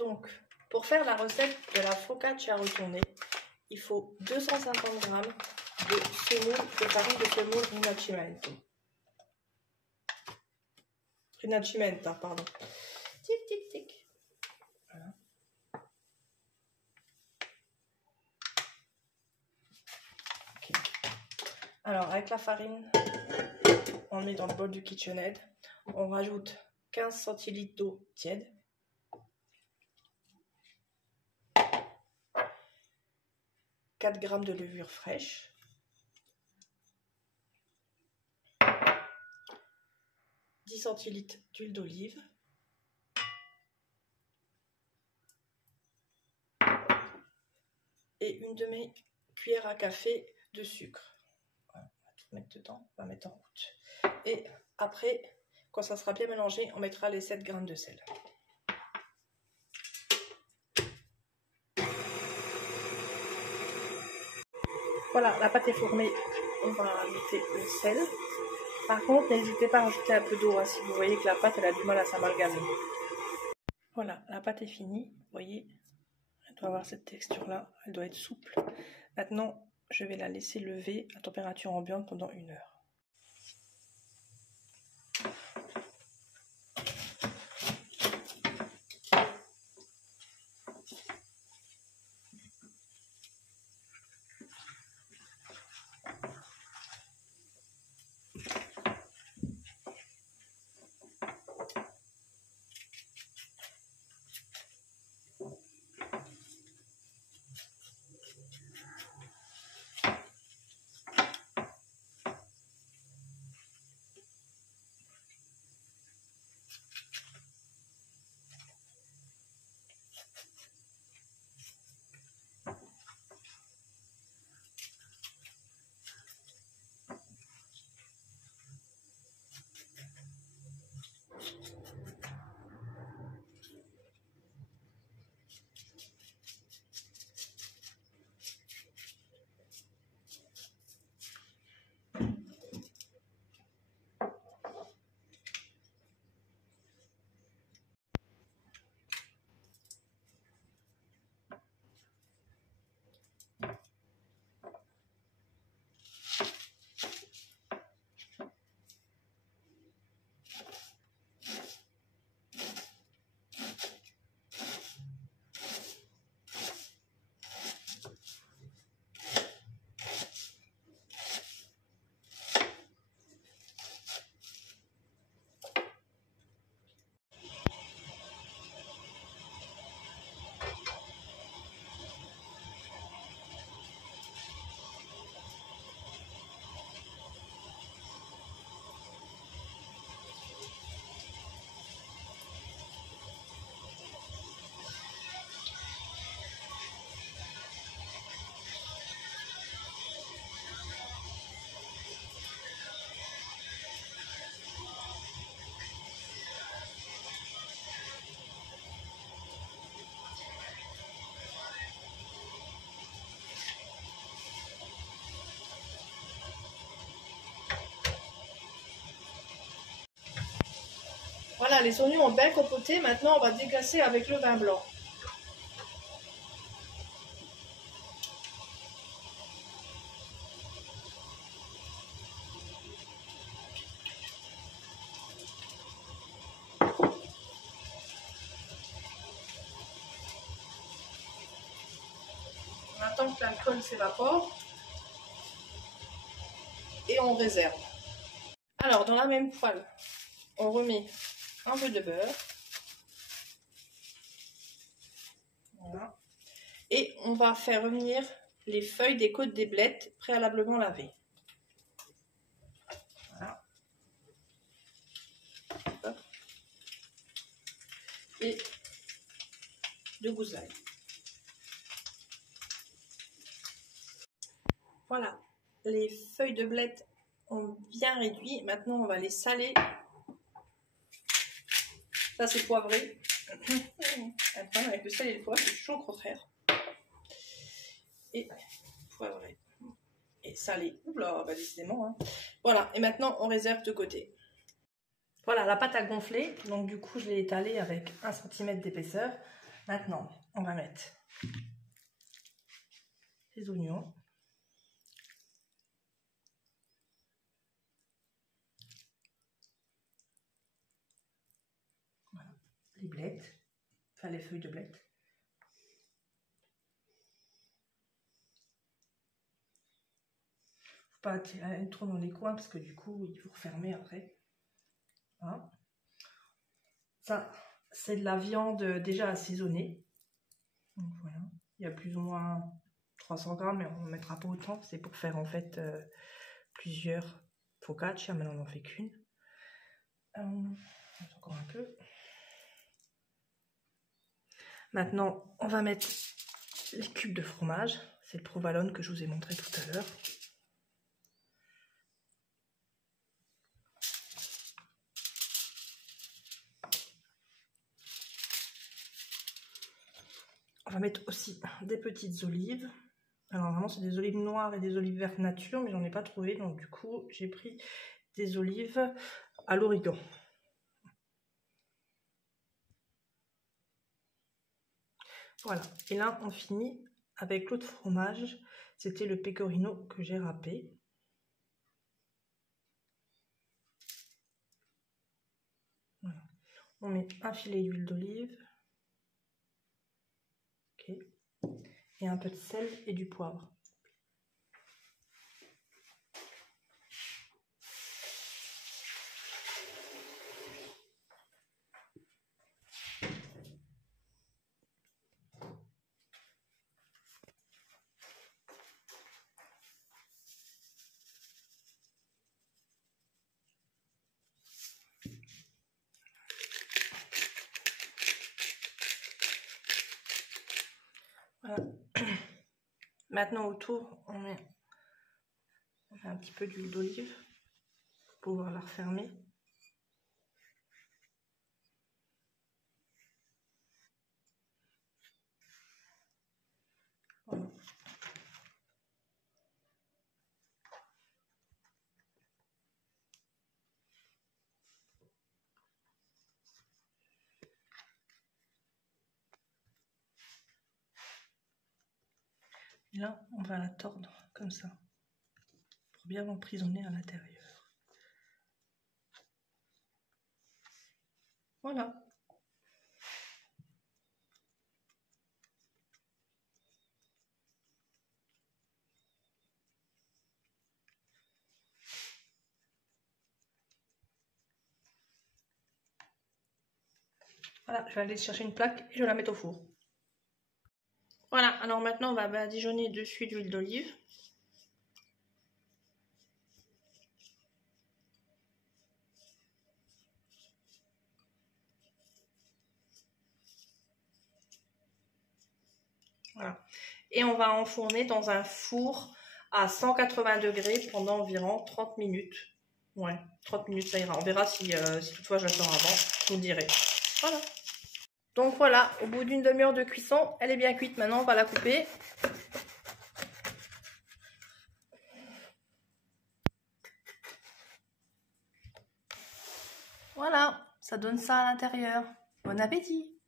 Donc, pour faire la recette de la focaccia retournée, il faut 250 g de farine de semoule rinascimenta, pardon. Tic, tic, tic. Voilà. Okay. Alors, avec la farine, on met dans le bol du KitchenAid. On rajoute 15 centilitres d'eau tiède. « 4 g de levure fraîche, 10 centilitres d'huile d'olive, et une demi-cuillère à café de sucre. Voilà, on va tout mettre dedans, on va mettre en route. Et après, quand ça sera bien mélangé, on mettra les 7 g de sel. Voilà, la pâte est formée, on va ajouter le sel. Par contre, n'hésitez pas à rajouter un peu d'eau hein, si vous voyez que la pâte elle a du mal à s'amalgamer. Voilà, la pâte est finie, vous voyez, elle doit avoir cette texture-là, elle doit être souple. Maintenant, je vais la laisser lever à température ambiante pendant 1 heure. Voilà, les oignons ont bien compoté. Maintenant, on va déglacer avec le vin blanc. On attend que l'alcool s'évapore. Et on réserve. Alors, dans la même poêle, on remet un peu de beurre. Voilà. Et on va faire revenir les feuilles des côtes des blettes préalablement lavées. Voilà. Hop. Et 2 gousses d'ail. Voilà, les feuilles de blettes ont bien réduit. Maintenant, on va les saler. Ça, c'est poivré. Le problème avec le sel et le poivre, c'est toujours le contraire. Et poivré. Et salé. Oula, bah décidément. Hein. Voilà, et maintenant, on réserve de côté. Voilà, la pâte a gonflé. Donc, du coup, je l'ai étalée avec 1 cm d'épaisseur. Maintenant, on va mettre les oignons. Voilà. Les blettes, enfin les feuilles de blettes. Faut pas aller trop dans les coins parce que du coup, il faut refermer après. Voilà. Ça, c'est de la viande déjà assaisonnée. Donc voilà, il y a plus ou moins 300 grammes, mais on ne mettra pas autant. C'est pour faire en fait plusieurs focaccia. Maintenant, on n'en fait qu'une. Encore un peu. Maintenant, on va mettre les cubes de fromage. C'est le provolone que je vous ai montré tout à l'heure. On va mettre aussi des petites olives. Alors vraiment c'est des olives noires et des olives vertes nature, mais j'en ai pas trouvé, donc du coup j'ai pris des olives à l'origan. Voilà, et là on finit avec l'autre fromage, c'était le pecorino que j'ai râpé. Voilà. On met un filet d'huile d'olive. Ok. Et un peu de sel et du poivre. Voilà. Maintenant autour, on met un petit peu d'huile d'olive pour pouvoir la refermer. Voilà. Et là, on va la tordre comme ça, pour bien l'emprisonner à l'intérieur. Voilà. Voilà, je vais aller chercher une plaque et je vais la mettre au four. Voilà, alors maintenant on va badigeonner dessus d'huile d'olive. Voilà. Et on va enfourner dans un four à 180 degrés pendant environ 30 minutes. Ouais, 30 minutes ça ira. On verra si toutefois je la sors avant, je vous dirai. Voilà. Donc voilà, au bout d'une demi-heure de cuisson, elle est bien cuite. Maintenant on va la couper. Voilà, ça donne ça à l'intérieur. Bon appétit!